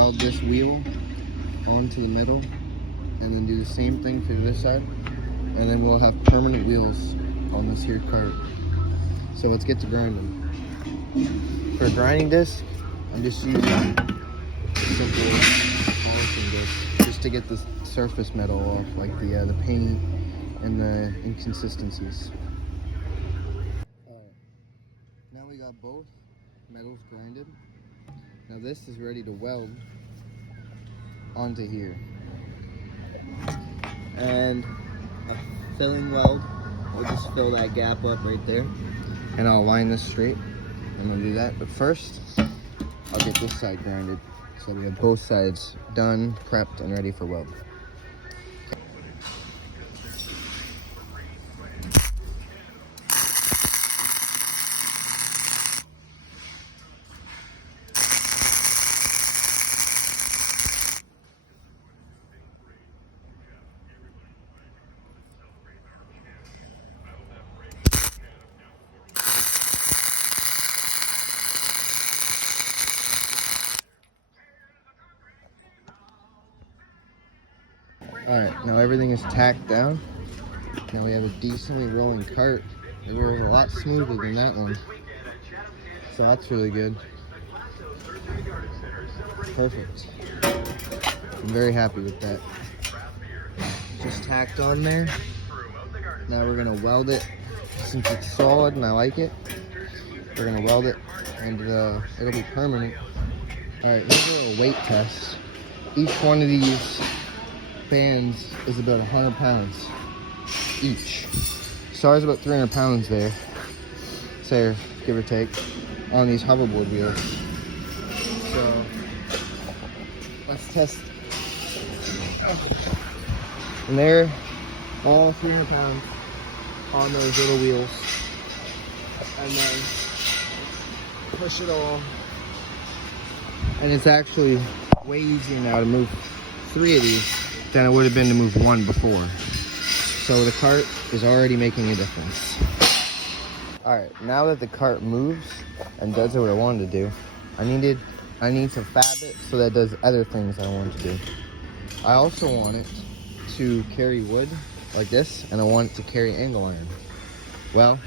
weld this wheel onto the middle, and then do the same thing to this side, and then we'll have permanent wheels on this here cart. So let's get to grinding. For a grinding disc, I'm just using a simple polishing disc just to get the surface metal off, like the paint and the inconsistencies. Alright, now we got both metals grinded. Now this is ready to weld onto here. And a filling weld will just fill that gap up right there. And I'll line this straight. I'm gonna do that, but first I'll get this side grinded. So we have both sides done, prepped, and ready for weld. Alright, now everything is tacked down. Now we have a decently rolling cart. It rolls a lot smoother than that one. So that's really good. Perfect. I'm very happy with that. Just tacked on there. Now we're gonna weld it. Since it's solid and I like it, we're gonna weld it and it'll be permanent. Alright, here's a little weight test. Each one of these bands is about 100 pounds each. So ours about 300 pounds there, say, give or take, on these hoverboard wheels. So let's test. And they're all 300 pounds on those little wheels. And then push it all. And it's actually way easier now to move 3 of these than it would have been to move 1 before. So the cart is already making a difference. Alright, now that the cart moves and does what I wanted to do, I need to fab it so that it does other things I want to do. I also want it to carry wood like this, and I want it to carry angle iron. Well,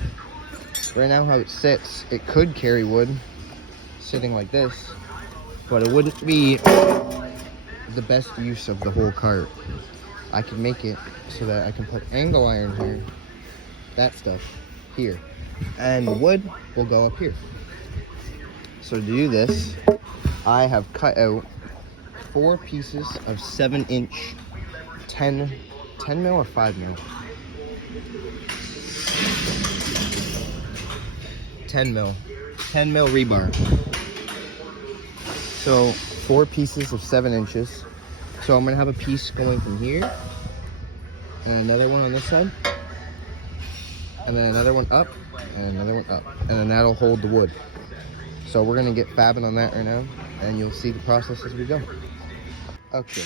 right now how it sits, it could carry wood sitting like this, but it wouldn't be the best use of the whole cart. I can make it so that I can put angle iron here, that stuff here, and the wood will go up here. So to do this, I have cut out 4 pieces of 7-inch 10 mil or 5 mil? 10 mil rebar. So 4 pieces of 7 inches. So I'm gonna have a piece going from here, and another one on this side, and then another one up, and another one up, and then that'll hold the wood. So we're gonna get fabbing on that right now, and you'll see the process as we go. Okay,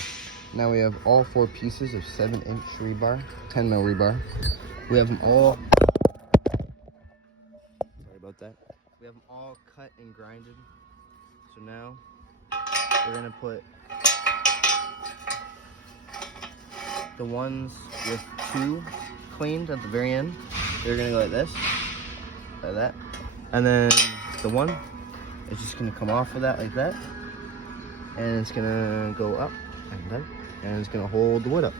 now we have all 4 pieces of 7-inch rebar, 10 mil rebar. We have them all, sorry about that. We have them all cut and grinded. So now we're gonna put the ones with 2 cleaned at the very end. They're gonna go like this, like that. And then the one is just gonna come off of that like that. And it's gonna go up like that. And it's gonna hold the wood up.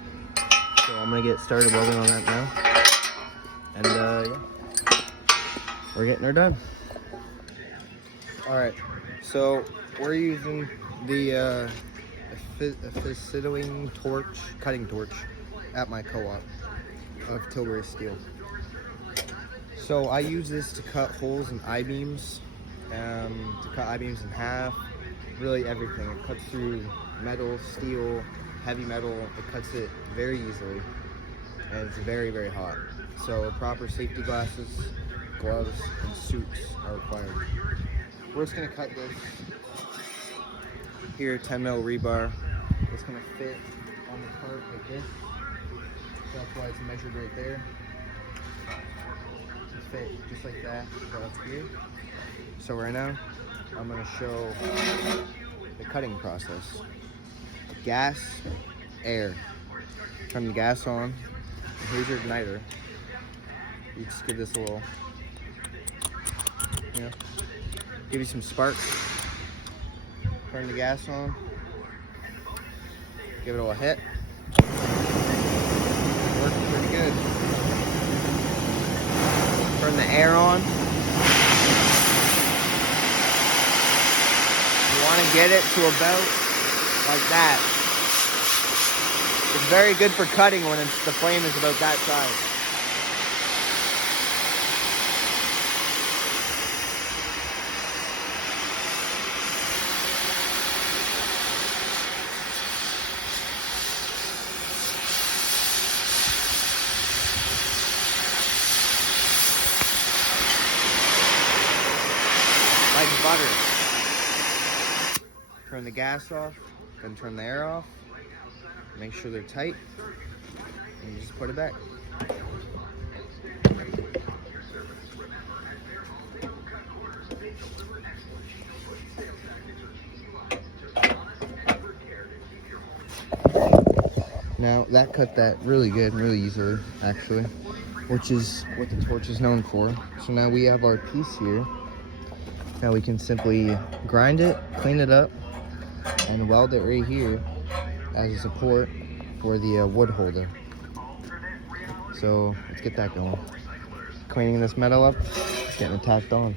So I'm gonna get started welding on that now. And yeah, we're getting her done. All right, so we're using the fizzling torch, cutting torch at my co-op of Tilbury Steel. So I use this to cut holes in I-beams, to cut I-beams in half, really everything. It cuts through metal, steel, heavy metal. It cuts it very easily, and it's very, very hot. So proper safety glasses, gloves, and suits are required. We're just gonna cut this here, 10 mil rebar. It's gonna fit on the cart like this. So that's why it's measured right there. To fit just like that, go up here. So right now, I'm gonna show the cutting process. Gas, air. Turn the gas on. Here's your igniter. You just give this a little, give you some sparks. Turn the gas on. Give it a little hit. Works pretty good. Turn the air on. You want to get it to about like that. It's very good for cutting when the flame is about that size. Like butter. Turn the gas off, then turn the air off. Make sure they're tight, and you just put it back. Now that cut that really good, really easily, actually, which is what the torch is known for. So now we have our piece here. Now we can simply grind it, clean it up, and weld it right here as a support for the wood holder. So let's get that going. Cleaning this metal up, getting it tacked on.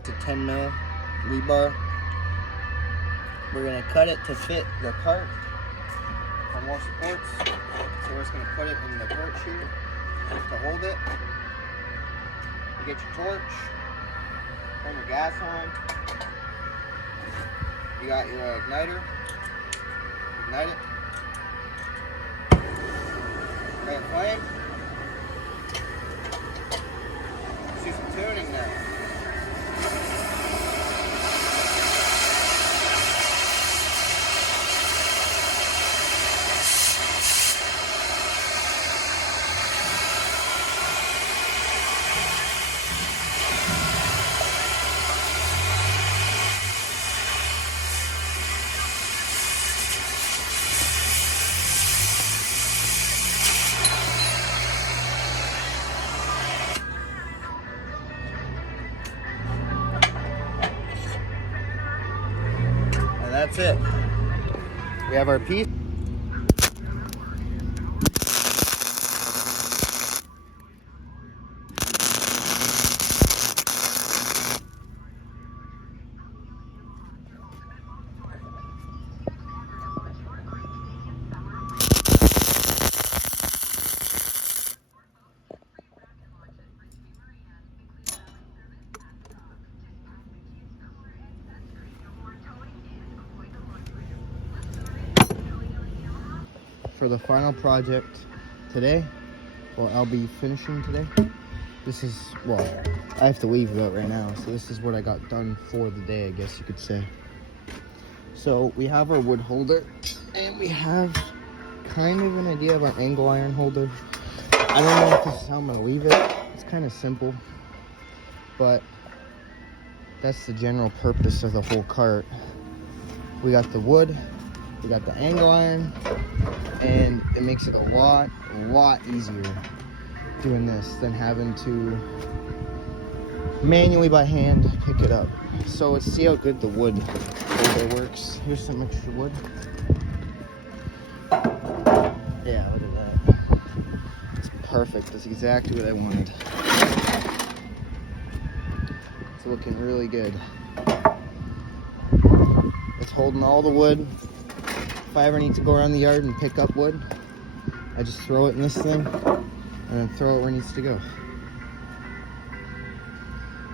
It's a 10 mil rebar. We're gonna cut it to fit the cart for more supports. So we're just gonna put it in the torch here to hold it. You get your torch, turn your gas on. You got your igniter. Ignite it. Red flame. See some tuning now. That's it. We have our piece. For the final project today, well, I'll be finishing today. This is, well, I have to leave about right now, so this is what I got done for the day, I guess you could say. So we have our wood holder, and we have kind of an idea of our angle iron holder. I don't know if this is how I'm gonna leave it. It's kind of simple, but that's the general purpose of the whole cart. We got the wood, we got the angle iron, and it makes it a lot easier doing this than having to manually by hand pick it up. So let's see how good the wood holder works. Here's some extra wood. Yeah, look at that. It's perfect. That's exactly what I wanted. It's looking really good. It's holding all the wood. If I ever need to go around the yard and pick up wood, I just throw it in this thing, and then throw it where it needs to go.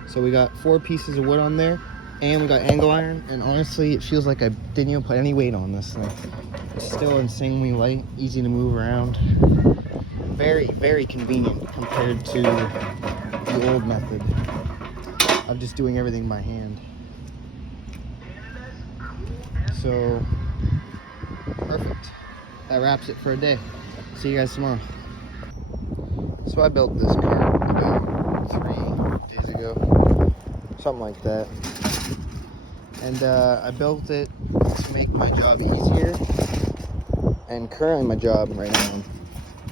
So we got 4 pieces of wood on there, and we got angle iron, and honestly it feels like I didn't even put any weight on this thing. It's still insanely light, easy to move around. Very, very convenient compared to the old method of just doing everything by hand. So, perfect. That wraps it for a day. See you guys tomorrow. So I built this cart about 3 days ago, something like that. And I built it to make my job easier. And currently my job right now,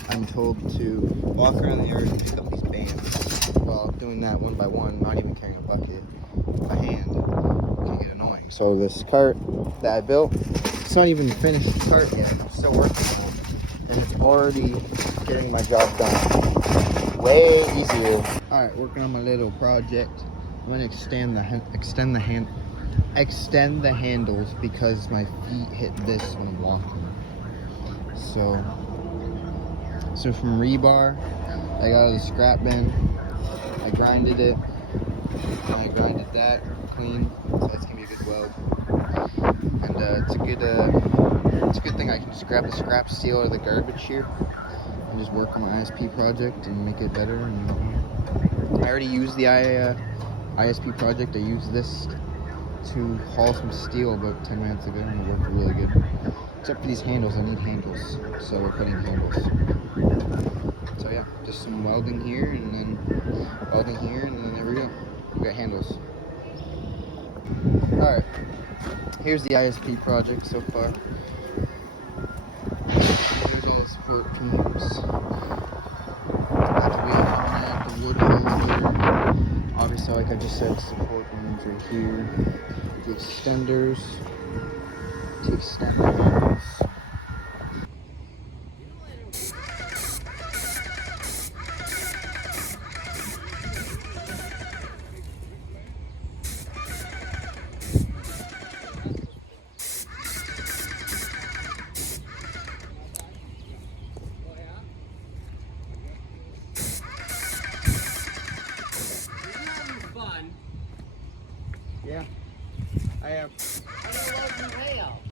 I'm told to walk around the yard and pick up these bands. While doing that one by one, not even carrying a bucket by hand, can get annoying. So this cart that I built, it's not even finished cart yet. I'm still working on it. And it's already getting my job done way easier. Alright, working on my little project. I'm gonna extend the handles because my feet hit this when I'm walking. So from rebar, I got out of the scrap bin, I grinded it, and I grinded that clean, so that's gonna be a good weld. And it's a good thing I can just grab the scrap steel or the garbage here and just work on my ISP project and make it better. And I already used the ISP project. I used this to haul some steel about 10 minutes ago, and it worked really good. Except for these handles, I need handles, so we're putting handles. So yeah, just some welding here, and then welding here, and then there we go. We got handles. Alright, here's the ISP project so far. There's all the support beams. That's the wheel coming out, the wood holder. Obviously, like I just said, support beams right here. The extenders. To extend the handles. Yeah, I am.